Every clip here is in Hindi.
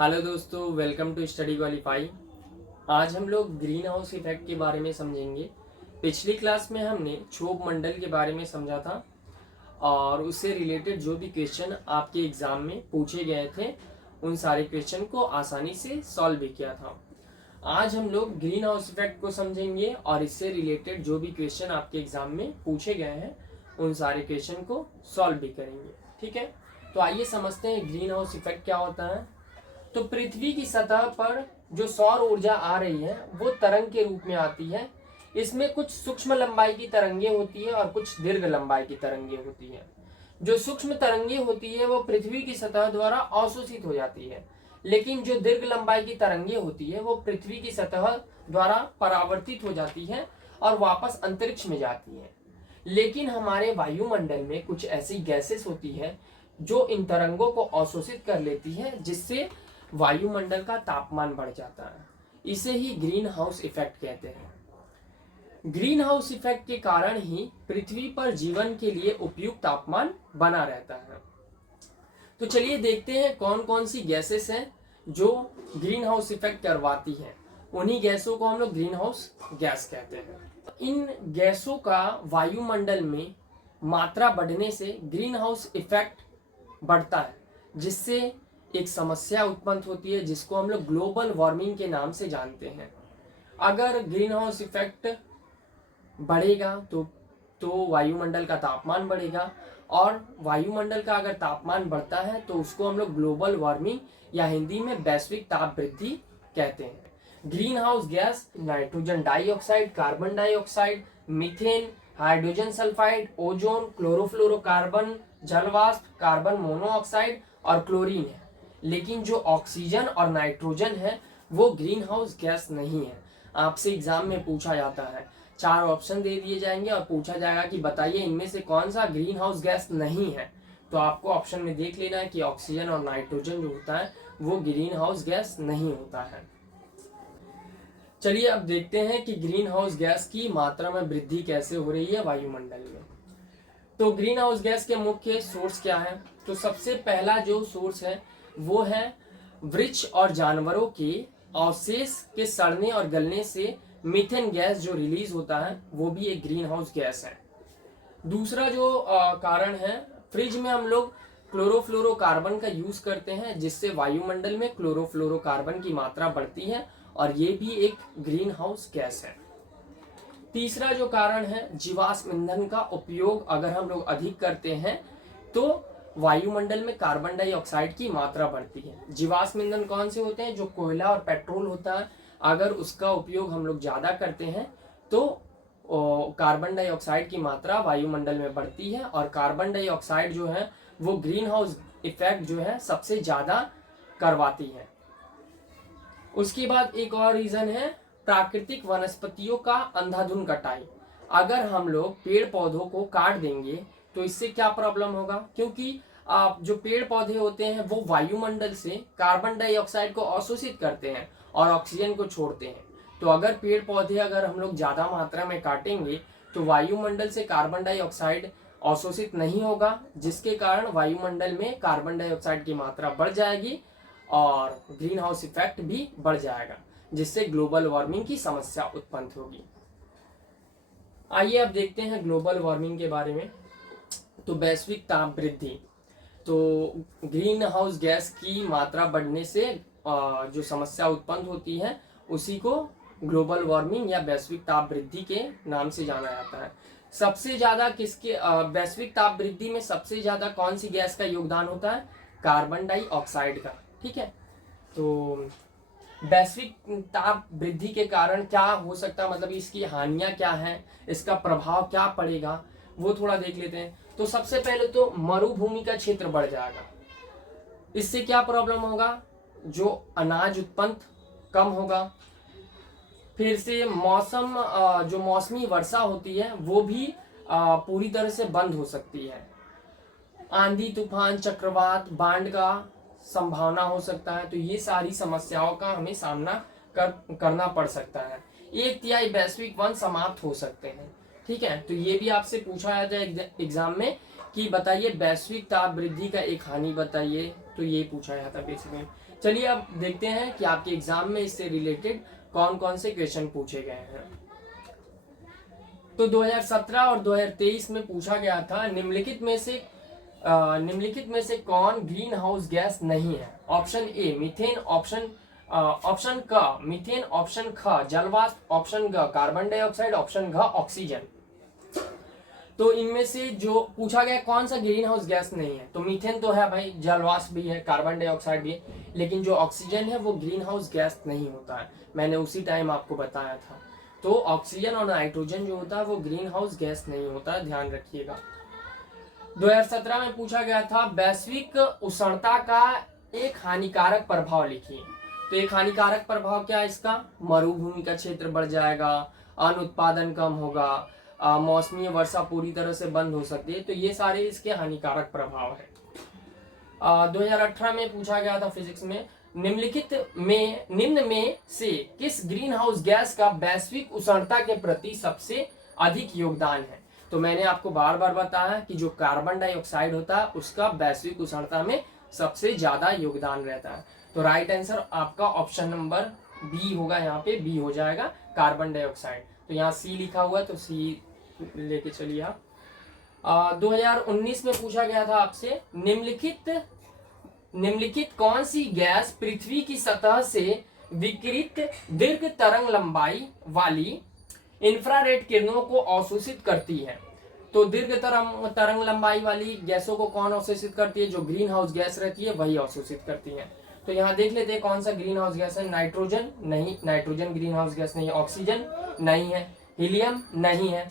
हेलो दोस्तों, वेलकम टू स्टडी क्वालिफाई। आज हम लोग ग्रीन हाउस इफेक्ट के बारे में समझेंगे। पिछली क्लास में हमने क्षोभ मंडल के बारे में समझा था और उससे रिलेटेड जो भी क्वेश्चन आपके एग्जाम में पूछे गए थे उन सारे क्वेश्चन को आसानी से सॉल्व भी किया था। आज हम लोग ग्रीन हाउस इफेक्ट को समझेंगे और इससे रिलेटेड जो भी क्वेश्चन आपके एग्जाम में पूछे गए हैं उन सारे क्वेश्चन को सॉल्व भी करेंगे। ठीक है, तो आइए समझते हैं ग्रीन हाउस इफेक्ट क्या होता है। तो पृथ्वी की सतह पर जो सौर ऊर्जा आ रही है वो तरंग के रूप में आती है। इसमें कुछ सूक्ष्म लंबाई की तरंगे होती है और कुछ दीर्घ लंबाई की तरंगे होती है। जो सूक्ष्म तरंगे होती है वो पृथ्वी की सतह द्वारा अवशोषित हो जाती है, लेकिन जो दीर्घ लंबाई की तरंगे होती है वो पृथ्वी की सतह द्वारा परावर्तित हो जाती है और वापस अंतरिक्ष में जाती है। लेकिन हमारे वायुमंडल में कुछ ऐसी गैसेस होती है जो इन तरंगों को अवशोषित कर लेती है, जिससे वायुमंडल का तापमान बढ़ जाता है। इसे ही ग्रीन हाउस इफेक्ट कहते हैं। ग्रीन हाउस इफेक्ट के कारण ही पृथ्वी पर जीवन के लिए उपयुक्त तापमान बना रहता है। तो चलिए देखते हैं कौन कौन सी गैसेस हैं जो ग्रीन हाउस इफेक्ट करवाती है। उन्हीं गैसों को हम लोग ग्रीन हाउस गैस कहते हैं। इन गैसों का वायुमंडल में मात्रा बढ़ने से ग्रीन हाउस इफेक्ट बढ़ता है, जिससे एक समस्या उत्पन्न होती है जिसको हम लोग ग्लोबल वार्मिंग के नाम से जानते हैं। अगर ग्रीन हाउस इफेक्ट बढ़ेगा तो वायुमंडल का तापमान बढ़ेगा, और वायुमंडल का अगर तापमान बढ़ता है तो उसको हम लोग ग्लोबल वार्मिंग या हिंदी में वैश्विक ताप वृद्धि कहते हैं। Green house gas nitrogen dioxide, carbon dioxide, methane, hydrogen sulphide, ozone, chlorofluorocarbon, जलवाष्प, कार्बन मोनोऑक्साइड और क्लोरीन है। लेकिन जो ऑक्सीजन और नाइट्रोजन है वो ग्रीन हाउस गैस नहीं है। आपसे एग्जाम में पूछा जाता है, 4 ऑप्शन दे दिए जाएंगे और पूछा जाएगा कि बताइए इनमें से कौन सा ग्रीन हाउस गैस नहीं है। तो आपको ऑप्शन में देख लेना है कि ऑक्सीजन और नाइट्रोजन जो होता है वो ग्रीन हाउस गैस नहीं होता है। चलिए अब देखते हैं कि ग्रीन हाउस गैस की मात्रा में वृद्धि कैसे हो रही है वायुमंडल में। तो ग्रीन हाउस गैस के मुख्य सोर्स क्या है? तो सबसे पहला जो सोर्स है वो है वृक्ष और जानवरों के अवशेष के सड़ने और गलने से मीथेन गैस जो रिलीज होता है वो भी एक ग्रीन हाउस गैस है। दूसरा जो कारण है, फ्रिज में हम लोग क्लोरोफ्लोरोकार्बन का यूज करते हैं, जिससे वायुमंडल में क्लोरोफ्लोरोकार्बन की मात्रा बढ़ती है और ये भी एक ग्रीन हाउस गैस है। तीसरा जो कारण है, जीवाश्म ईंधन का उपयोग अगर हम लोग अधिक करते हैं तो वायुमंडल में कार्बन डाइऑक्साइड की मात्रा बढ़ती है। जीवाश्म ईंधन कौन से होते हैं? जो कोयला और पेट्रोल होता है, अगर उसका उपयोग हम लोग ज्यादा करते हैं तो कार्बन डाइऑक्साइड की मात्रा वायुमंडल में बढ़ती है, और कार्बन डाइऑक्साइड जो है वो ग्रीन हाउस इफेक्ट जो है सबसे ज्यादा करवाती है। उसके बाद एक और रीजन है प्राकृतिक वनस्पतियों का अंधाधुंध कटाई। अगर हम लोग पेड़ पौधों को काट देंगे तो इससे क्या प्रॉब्लम होगा? क्योंकि जो पेड़ पौधे होते हैं वो वायुमंडल से कार्बन डाइऑक्साइड को अवशोषित करते हैं और ऑक्सीजन को छोड़ते हैं। तो अगर पेड़ पौधे अगर हम लोग ज्यादा मात्रा में काटेंगे तो वायुमंडल से कार्बन डाइऑक्साइड अवशोषित नहीं होगा, जिसके कारण वायुमंडल में कार्बन डाइऑक्साइड की मात्रा बढ़ जाएगी और ग्रीन हाउस इफेक्ट भी बढ़ जाएगा, जिससे ग्लोबल वार्मिंग की समस्या उत्पन्न होगी। आइए अब देखते हैं ग्लोबल वार्मिंग के बारे में। तो वैश्विक ताप वृद्धि, तो ग्रीन हाउस गैस की मात्रा बढ़ने से जो समस्या उत्पन्न होती है उसी को ग्लोबल वार्मिंग या वैश्विक ताप वृद्धि के नाम से जाना जाता है। सबसे ज्यादा किसके वैश्विक ताप वृद्धि में सबसे ज्यादा कौन सी गैस का योगदान होता है? कार्बन डाइऑक्साइड का। ठीक है, तो वैश्विक ताप वृद्धि के कारण क्या हो सकता है, मतलब इसकी हानियां क्या है, इसका प्रभाव क्या पड़ेगा, वो थोड़ा देख लेते हैं। तो सबसे पहले तो मरुभूमि का क्षेत्र बढ़ जाएगा। इससे क्या प्रॉब्लम होगा? जो अनाज उत्पन्न कम होगा। फिर से मौसम जो मौसमी वर्षा होती है वो भी पूरी तरह से बंद हो सकती है। आंधी तूफान चक्रवात बाढ़ का संभावना हो सकता है। तो ये सारी समस्याओं का हमें सामना करना पड़ सकता है। 1/3 वैश्विक वन समाप्त हो सकते हैं। ठीक है, तो ये भी आपसे पूछा जाता है एग्जाम में कि बताइए वैश्विक ताप वृद्धि का एक हानि बताइए, तो ये पूछा जाता है बेसिकली। चलिए अब देखते हैं कि आपके एग्जाम में इससे रिलेटेड कौन कौन से क्वेश्चन पूछे गए हैं। तो 2017 और 2023 में पूछा गया था निम्नलिखित में से कौन ग्रीन हाउस गैस नहीं है। ऑप्शन ए मीथेन, ऑप्शन क मीथेन, ऑप्शन ख जलवाष्प, ऑप्शन ग कार्बन डाइऑक्साइड, ऑप्शन घ ऑक्सीजन। तो इनमें से जो पूछा गया कौन सा ग्रीन हाउस गैस नहीं है, तो मीथेन तो है भाई, जलवाष्प भी है, कार्बन डाइऑक्साइड भी है, लेकिन जो ऑक्सीजन है वो ग्रीन हाउस गैस नहीं होता है। मैंने उसी टाइम आपको बताया था। तो ऑक्सीजन और नाइट्रोजन जो होता है वो ग्रीन हाउस गैस नहीं होता है, ध्यान रखिएगा। 2017 में पूछा गया था वैश्विक उष्णता का एक हानिकारक प्रभाव लिखिए। तो एक हानिकारक प्रभाव क्या है इसका, मरुभूमि का क्षेत्र बढ़ जाएगा, अन्न उत्पादन कम होगा, मौसमी वर्षा पूरी तरह से बंद हो सकती है। तो ये सारे इसके हानिकारक प्रभाव है। 2018 में पूछा गया था फिजिक्स में निम्न में से किस ग्रीन हाउस गैस का वैश्विक उष्णता के प्रति सबसे अधिक योगदान है। तो मैंने आपको बार बार बताया कि जो कार्बन डाइऑक्साइड होता है उसका वैश्विक उष्णता में सबसे ज्यादा योगदान रहता है। तो राइट आंसर आपका ऑप्शन नंबर बी होगा, यहाँ पे बी हो जाएगा कार्बन डाइऑक्साइड। तो यहाँ सी लिखा हुआ है तो सी लेके चलिए आप। 2019 में पूछा गया था आपसे निम्नलिखित कौन सी गैस पृथ्वी की सतह से विकिरित दीर्घ तरंग लंबाई वाली इंफ्रारेड किरणों को अवशोषित करती है। तो दीर्घ तरंग लंबाई वाली गैसों को कौन अवशोषित करती है, जो ग्रीन हाउस गैस रहती है वही अवशोषित करती है। तो यहाँ देख लेते हैं कौन सा ग्रीन हाउस गैस है। नाइट्रोजन नहीं, नाइट्रोजन ग्रीन हाउस गैस नहीं है। ऑक्सीजन नहीं है, हीलियम नहीं है।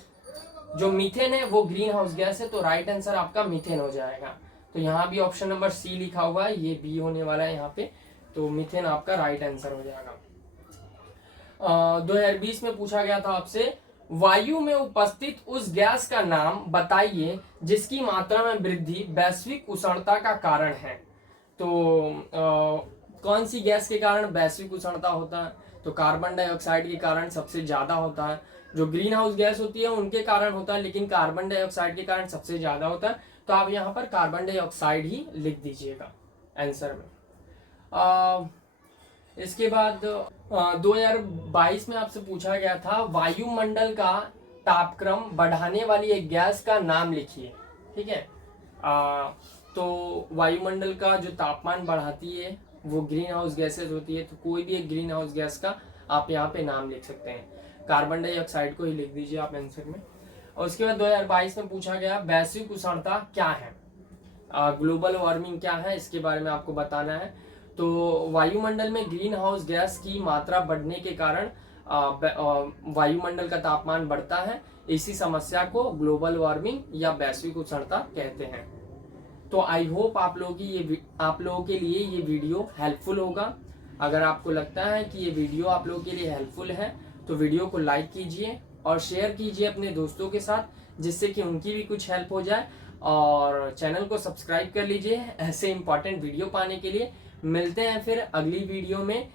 जो मीथेन है वो ग्रीन हाउस गैस है, तो राइट आंसर आपका मीथेन हो जाएगा। तो यहाँ भी ऑप्शन नंबर सी लिखा हुआ है, ये बी होने वाला है यहाँ पे, तो मीथेन आपका राइट आंसर हो जाएगा। 2020 में पूछा गया था आपसे वायु में उपस्थित उस गैस का नाम बताइए जिसकी मात्रा में वृद्धि वैश्विक उष्णता का कारण है। तो कौन सी गैस के कारण वैश्विक उष्णता होता है, तो कार्बन डाइऑक्साइड के कारण सबसे ज्यादा होता है। जो ग्रीन हाउस गैस होती है उनके कारण होता है, लेकिन कार्बन डाइऑक्साइड के कारण सबसे ज्यादा होता है। तो आप यहाँ पर कार्बन डाइऑक्साइड ही लिख दीजिएगा आंसर में। इसके बाद 2022 में आपसे पूछा गया था वायुमंडल का तापक्रम बढ़ाने वाली एक गैस का नाम लिखिए। ठीक है, तो वायुमंडल का जो तापमान बढ़ाती है वो ग्रीन हाउस गैसेज होती है। तो कोई भी एक ग्रीन हाउस गैस का आप यहाँ पे नाम लिख सकते हैं, कार्बन डाइऑक्साइड को ही लिख दीजिए आप आंसर में। और उसके बाद 2022 में पूछा गया वैश्विक उष्णता क्या है, ग्लोबल वार्मिंग क्या है, इसके बारे में आपको बताना है। तो वायुमंडल में ग्रीन हाउस गैस की मात्रा बढ़ने के कारण वायुमंडल का तापमान बढ़ता है। इसी समस्या को ग्लोबल वार्मिंग या वैश्विक उष्णता कहते हैं। तो आई होप आप लोगों के लिए ये वीडियो हेल्पफुल होगा। अगर आपको लगता है कि ये वीडियो आप लोगों के लिए हेल्पफुल है तो वीडियो को लाइक कीजिए और शेयर कीजिए अपने दोस्तों के साथ, जिससे कि उनकी भी कुछ हेल्प हो जाए। और चैनल को सब्सक्राइब कर लीजिए ऐसे इंपॉर्टेंट वीडियो पाने के लिए। मिलते हैं फिर अगली वीडियो में।